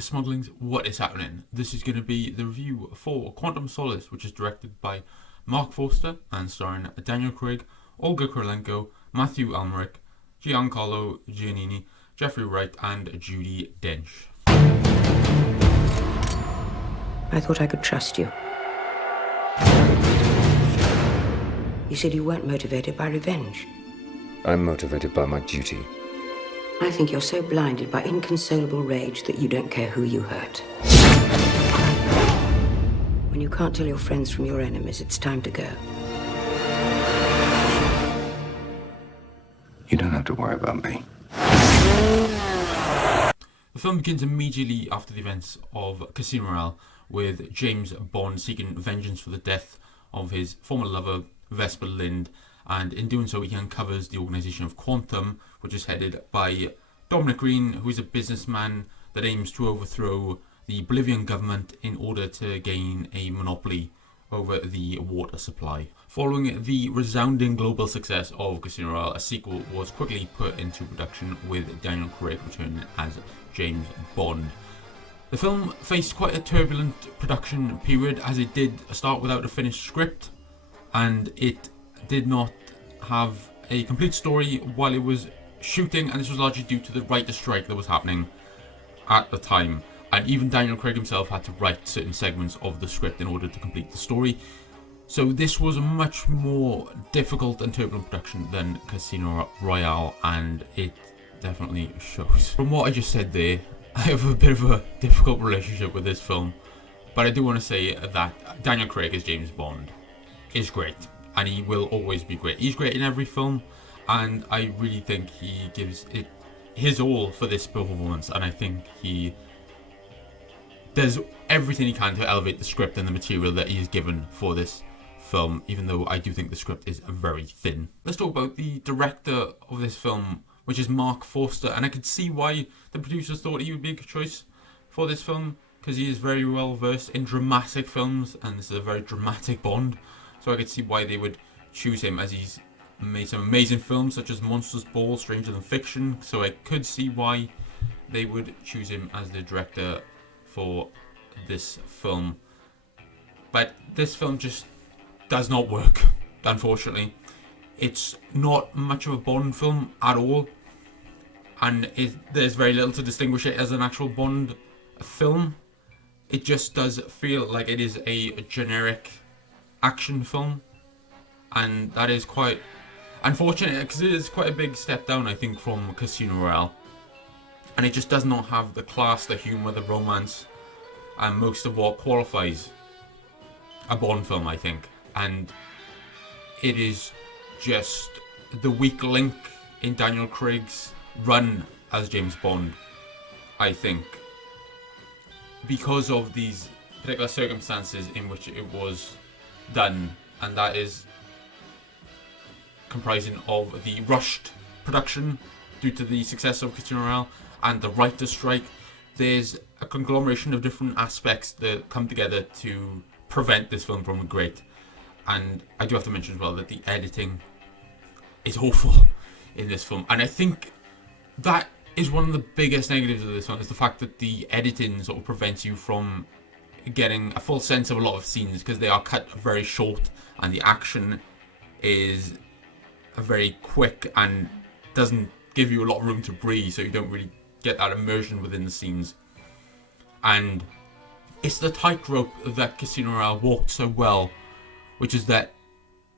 Smauglings, what is happening? This is going to be the review for Quantum Solace, which is directed by Mark Forster and starring Daniel Craig, Olga Kurylenko, Matthew Almeric, Giancarlo Giannini, Jeffrey Wright and Judi Dench. I thought I could trust you. You said you weren't motivated by revenge. I'm motivated by my duty. I think you're so blinded by inconsolable rage that you don't care who you hurt. When you can't tell your friends from your enemies, it's time to go. You don't have to worry about me. The film begins immediately after the events of Casino Royale, with James Bond seeking vengeance for the death of his former lover, Vesper Lind, and in doing so he uncovers the organisation of Quantum, which is headed by Dominic Green, who is a businessman that aims to overthrow the Bolivian government in order to gain a monopoly over the water supply. Following the resounding global success of Casino Royale, a sequel was quickly put into production with Daniel Craig returning as James Bond. The film faced quite a turbulent production period, as it did start without a finished script, and it did not have a complete story while it was shooting, and this was largely due to the writer's strike that was happening at the time. And even Daniel Craig himself had to write certain segments of the script in order to complete the story. So this was a much more difficult and turbulent production than Casino Royale, and it definitely shows. From what I just said there, I have a bit of a difficult relationship with this film, but I do want to say that Daniel Craig as James Bond is great, and he will always be great. He's great in every film, and I really think he gives it his all for this performance, and I think he does everything he can to elevate the script and the material that he is given for this film, even though I do think the script is very thin. Let's talk about the director of this film, which is Mark Forster, and I could see why the producers thought he would be a good choice for this film, because he is very well versed in dramatic films, and this is a very dramatic Bond, so I could see why they would choose him, as he's made some amazing films such as Monsters Ball, Stranger Than Fiction, so I could see why they would choose him as the director for this film. But this film just does not work, unfortunately. It's not much of a Bond film at all, and there's very little to distinguish it as an actual Bond film. It just does feel like it is a generic action film, and that is quite unfortunate, because it is quite a big step down, I think, from Casino Royale, and it just does not have the class, the humour, the romance, and most of what qualifies a Bond film, I think. And it is just the weak link in Daniel Craig's run as James Bond, I think, because of these particular circumstances in which it was done, and that is comprising of the rushed production due to the success of Casino Royale and the writer's strike. There's a conglomeration of different aspects that come together to prevent this film from being great. And I do have to mention as well that the editing is awful in this film, and I think that is one of the biggest negatives of this one, is the fact that the editing sort of prevents you from getting a full sense of a lot of scenes, because they are cut very short and the action is very quick and doesn't give you a lot of room to breathe, so you don't really get that immersion within the scenes. And it's the tightrope that Casino Royale walked so well, which is that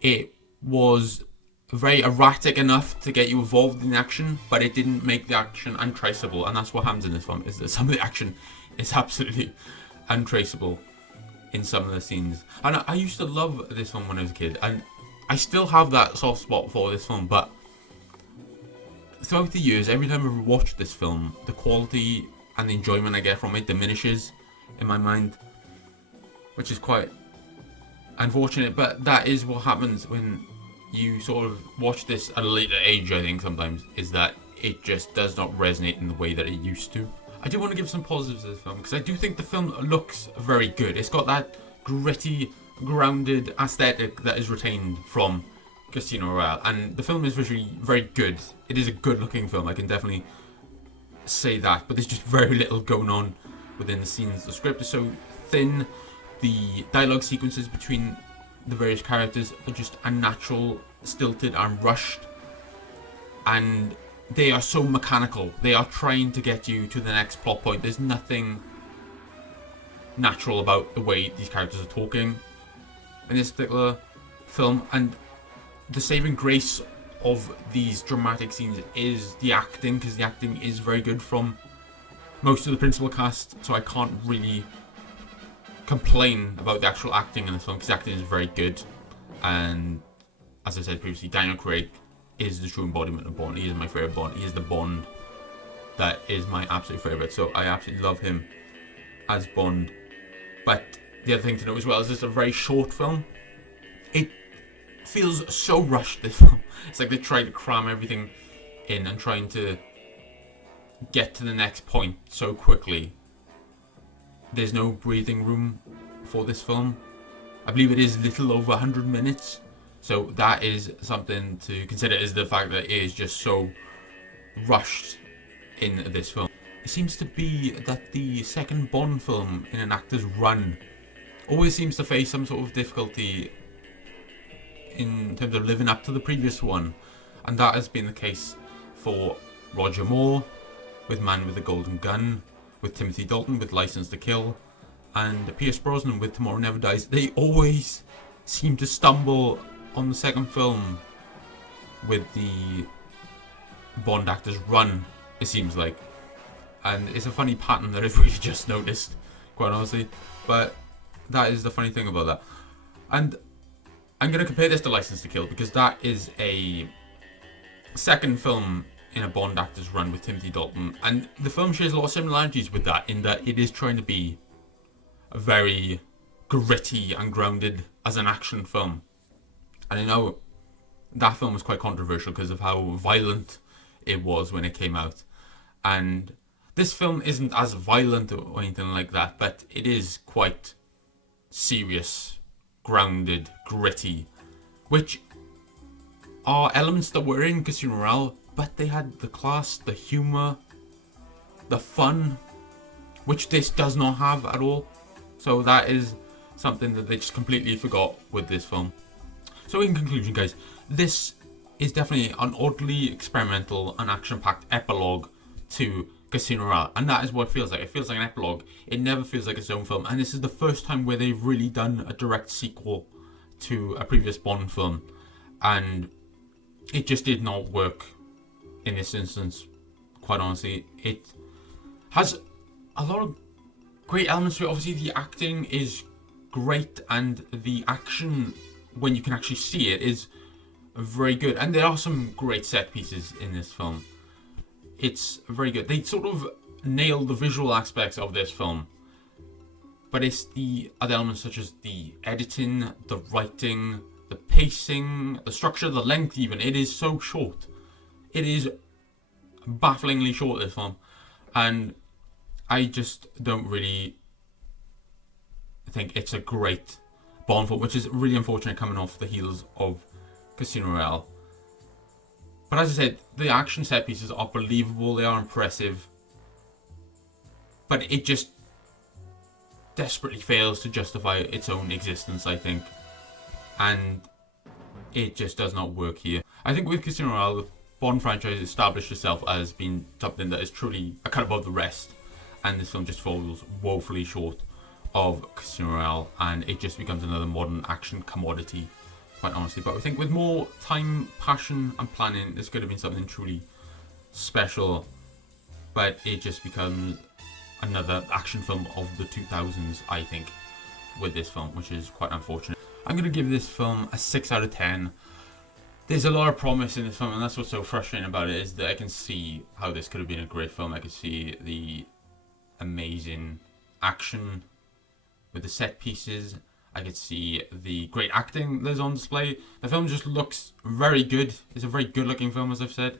it was very erratic enough to get you involved in the action, but it didn't make the action untraceable, and that's what happens in this film, is that some of the action is absolutely untraceable in some of the scenes. And I used to love this film when I was a kid, and I still have that soft spot for this film, but throughout the years, every time I watch this film, the quality and the enjoyment I get from it diminishes in my mind, which is quite unfortunate, but that is what happens when you sort of watch this at a later age, I think, sometimes, is that it just does not resonate in the way that it used to. I do want to give some positives to this film, because I do think the film looks very good. It's got that gritty, grounded aesthetic that is retained from Casino Royale, and the film is visually very good. It is a good looking film, I can definitely say that, but there's just very little going on within the scenes. The script is so thin, the dialogue sequences between the various characters are just unnatural, stilted and rushed, and they are so mechanical. They are trying to get you to the next plot point. There's nothing natural about the way these characters are talking in this particular film, and the saving grace of these dramatic scenes is the acting, because the acting is very good from most of the principal cast, so I can't really complain about the actual acting in this film, because the acting is very good. And as I said previously, Daniel Craig is the true embodiment of Bond. He is my favourite Bond. He is the Bond that is my absolute favourite, so I absolutely love him as Bond. But the other thing to note as well is this is a very short film. It feels so rushed, this film. It's like they tried to cram everything in and trying to get to the next point so quickly. There's no breathing room for this film. I believe it is little over 100 minutes. So that is something to consider, is the fact that it is just so rushed in this film. It seems to be that the second Bond film in an actor's run always seems to face some sort of difficulty in terms of living up to the previous one, and that has been the case for Roger Moore with Man with the Golden Gun, with Timothy Dalton with License to Kill, and Pierce Brosnan with Tomorrow Never Dies. They always seem to stumble on the second film with the Bond actors run, it seems like, and it's a funny pattern that I've really just noticed, quite honestly. But that is the funny thing about that. And I'm going to compare this to License to Kill, because that is a second film in a Bond actor's run with Timothy Dalton, and the film shares a lot of similarities with that, in that it is trying to be a very gritty and grounded as an action film. And I know that film was quite controversial because of how violent it was when it came out, and this film isn't as violent or anything like that, but it is quite serious, grounded, gritty, which are elements that were in Casino Royale, but they had the class, the humour, the fun, which this does not have at all. So that is something that they just completely forgot with this film. So in conclusion, guys, this is definitely an oddly experimental and action-packed epilogue to Casino Royale, and that is what it feels like. It feels like an epilogue. It never feels like its own film, and this is the first time where they've really done a direct sequel to a previous Bond film, and it just did not work in this instance, quite honestly. It has a lot of great elements to it. Obviously, the acting is great, and the action, when you can actually see it, is very good, and there are some great set pieces in this film. It's very good. They sort of nail the visual aspects of this film, but it's the other elements such as the editing, the writing, the pacing, the structure, the length even. It is so short. It is bafflingly short, this film, and I just don't really think it's a great Bond film, which is really unfortunate coming off the heels of Casino Royale. But as I said, the action set pieces are believable, they are impressive, but it just desperately fails to justify its own existence, I think, and it just does not work here. I think with Casino Royale, the Bond franchise established itself as being something that is truly a cut above the rest, and this film just falls woefully short of Casino Royale, and it just becomes another modern action commodity, quite honestly. But I think with more time, passion and planning, this could have been something truly special, but it just becomes another action film of the 2000s, I think, with this film, which is quite unfortunate. I'm going to give this film a 6 out of 10. There's a lot of promise in this film, and that's what's so frustrating about it, is that I can see how this could have been a great film. I could see the amazing action with the set pieces. I could see the great acting that's on display. The film just looks very good. It's a very good looking film, as I've said.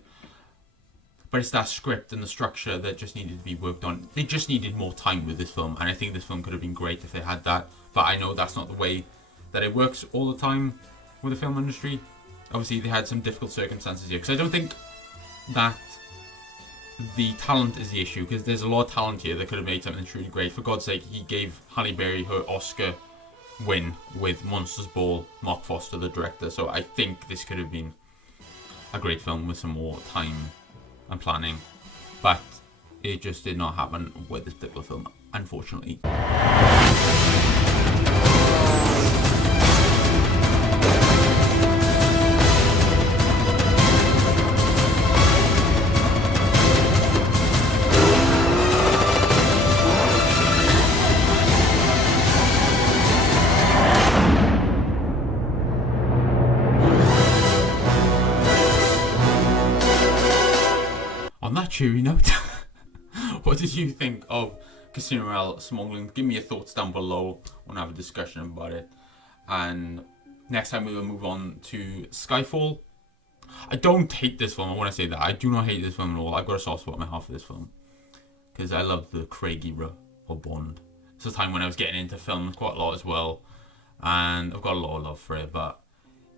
But it's that script and the structure that just needed to be worked on. They just needed more time with this film, and I think this film could have been great if they had that. But I know that's not the way that it works all the time with the film industry. Obviously, they had some difficult circumstances here, because I don't think that the talent is the issue, because there's a lot of talent here that could have made something truly great. For God's sake, he gave Halle Berry her Oscar win with Monsters Ball, Mark Foster the director, so I think this could have been a great film with some more time and planning, but it just did not happen with this particular film, unfortunately. On that cheery note, what did you think of Casino Royale Smauglings? Give me your thoughts down below. I want to have a discussion about it. And next time we will move on to Skyfall. I don't hate this film, I want to say that. I do not hate this film at all. I've got a soft spot in my heart for this film, because I love the Craig era of Bond. It's a time when I was getting into films quite a lot as well, and I've got a lot of love for it, but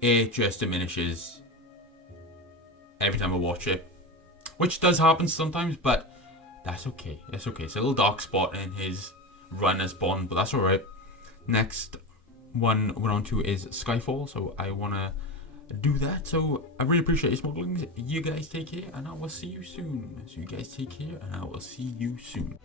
it just diminishes every time I watch it. Which does happen sometimes, but that's okay. That's okay. It's a little dark spot in his run as Bond, but that's alright. Next one we're on to is Skyfall, so I want to do that. So I really appreciate your Smauglings. You guys take care, and I will see you soon. So you guys take care, and I will see you soon.